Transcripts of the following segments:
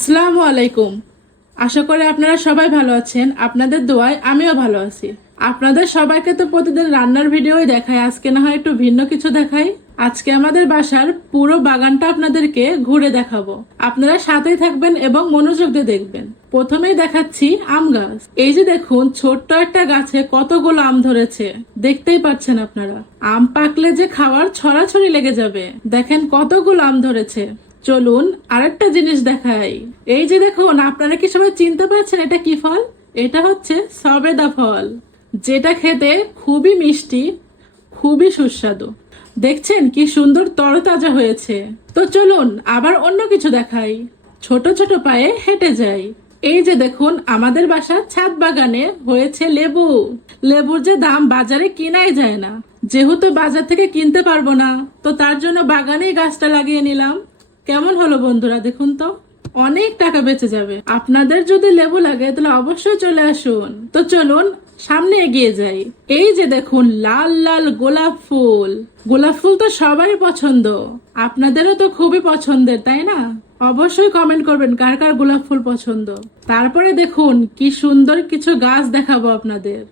আসসালামু আলাইকুম। আশা করি আপনারা সবাই ভালো আছেন। আপনাদের দোয়ায় আমিও ভালো আছি। আপনাদের সবাইকে তো প্রতিদিন রান্নার ভিডিওই দেখায় আজকে না হয় একটু ভিন্ন কিছু দেখাই। আজকে আমাদের বাসার পুরো বাগানটা আপনাদেরকে ঘুরে দেখাবো। আপনারা সাথেই থাকবেন এবং মনোযোগ দিয়ে দেখবেন। প্রথমেই দেখাচ্ছি আম গাছ। এই যে দেখুন, ছোট্ট একটা গাছে কতগুলো আম ধরেছে। দেখতেই পাচ্ছেন আপনারা। আম পাকলে যে খাওয়ার ছড়াছড়ি লেগে যাবে। দেখেন কতগুলো আম ধরেছে। চলুন আরেকটা জিনিস দেখাই। এই যে দেখুন, আপনারা কি সবাই চিনতে পারছেন এটা কি ফল? এটা হচ্ছে সবেদা ফল, যেটা খেতে খুবই মিষ্টি, খুবই সুস্বাদু। দেখছেন কি সুন্দর তরতাজা হয়েছে। তো চলুন আবার অন্য কিছু দেখাই। ছোট ছোট পায়ে হেঁটে যাই। এই যে দেখুন, আমাদের বাসার ছাদ বাগানে হয়েছে লেবু। লেবুর যে দাম বাজারে কিনাই যায় না। যেহেতু বাজার থেকে কিনতে পারব না, তো তার জন্য বাগানেই গাছটা লাগিয়ে নিলাম। কেমন হলো বন্ধুরা দেখুন তো? অনেক টাকা বেঁচে যাবে। আপনাদের যদি লেবু লাগে, তাহলে অবশ্যই চলে আসুন। তো চলুন, সামনে এগিয়ে যাই। এই যে দেখুন, লাল লাল গোলাপ ফুল। গোলাপ ফুল তো সবারই পছন্দ। আপনাদেরও তো খুবই পছন্দের, তাই না? অবশ্যই কমেন্ট করবেন কার কার গোলাপ ফুল পছন্দ। তারপরে দেখুন, কি সুন্দর কিছু গাছ দেখাবো আপনাদের।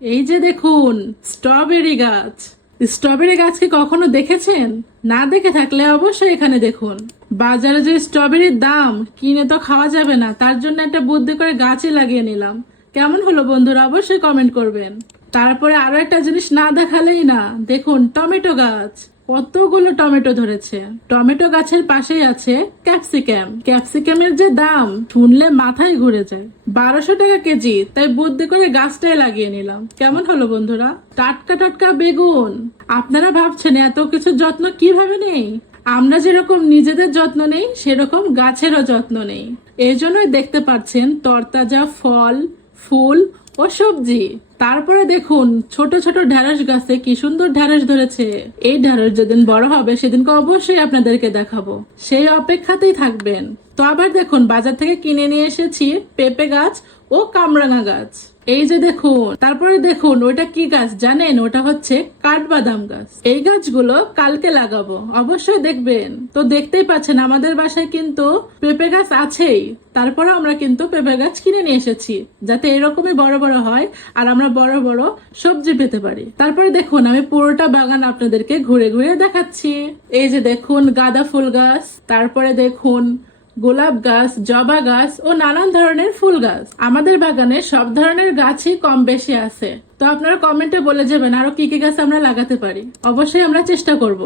এই যে দেখুন স্ট্রবেরি গাছ। স্ট্রবেরি গাছকে কখনো দেখেছেন? না দেখে থাকলে অবশ্যই এখানে দেখুন। বাজারে যে স্ট্রবেরির দাম, কিনে তো খাওয়া যাবে না, তার জন্য একটা বুদ্ধি করে গাছে লাগিয়ে নিলাম। কেমন হলো বন্ধুরা, অবশ্যই কমেন্ট করবেন। তারপরে আরও একটা জিনিস না দেখালেই না, দেখুন টমেটো গাছ। কতগুলো টমেটো ধরেছে? টমেটো গাছের পাশেই আছে ক্যাপসিকাম। ক্যাপসিকামের যে দাম শুনলে মাথায় ঘুরে যায়। বারোশো টাকা কেজি, তাই বুদ্ধি করে গাছটাই লাগিয়ে নিলাম। কেমন হলো বন্ধুরা? টাটকা টাটকা বেগুন। আপনারা ভাবছেন এত কিছু যত্ন কীভাবে নেই? আমরা যেরকম নিজেদের যত্ন নেই, সেরকম গাছেরও যত্ন নেই। এই জন্যই দেখতে পাচ্ছেন তরতাজা ফল, ফুল ও সবজি। তারপরে দেখুন, ছোট ছোট ঢ্যাঁড়স গাছে কি সুন্দর ঢ্যাঁড়স ধরেছে। এই ঢ্যাঁড়স যেদিন বড় হবে, সেদিনকে অবশ্যই আপনাদেরকে দেখাবো। সেই অপেক্ষাতেই থাকবেন। তো আবার দেখুন, বাজার থেকে কিনে নিয়ে এসেছি পেঁপে গাছ ও কামরাঙা গাছ। এই যে দেখুন, তারপরে দেখুন ওটা কি গাছ জানেন? ওটা হচ্ছে কাঠবাদাম গাছ। এই গাছগুলো কালকে লাগাবো, অবশ্যই দেখবেন। তো দেখতেই পাচ্ছেন, আমাদের বাসায় কিন্তু পেঁপে গাছ আছেই। তারপরে আমরা কিন্তু পেঁপে গাছ কিনে নিয়ে এসেছি, যাতে এরকমই বড় বড় হয় আর আমরা বড় বড় সবজি পেতে পারি। তারপরে দেখুন, আমি পুরোটা বাগান আপনাদেরকে ঘুরে ঘুরে দেখাচ্ছি। এই যে দেখুন, গাঁদা ফুল গাছ। তারপরে দেখুন গোলাপ গাছ, জবা গাছ ও নানান ধরনের ফুল গাছ। আমাদের বাগানে সব ধরনের গাছই কম বেশি আছে। তো আপনারা কমেন্টে বলে যাবেন আরও কি কি গাছ আমরা লাগাতে পারি। অবশ্যই আমরা চেষ্টা করব।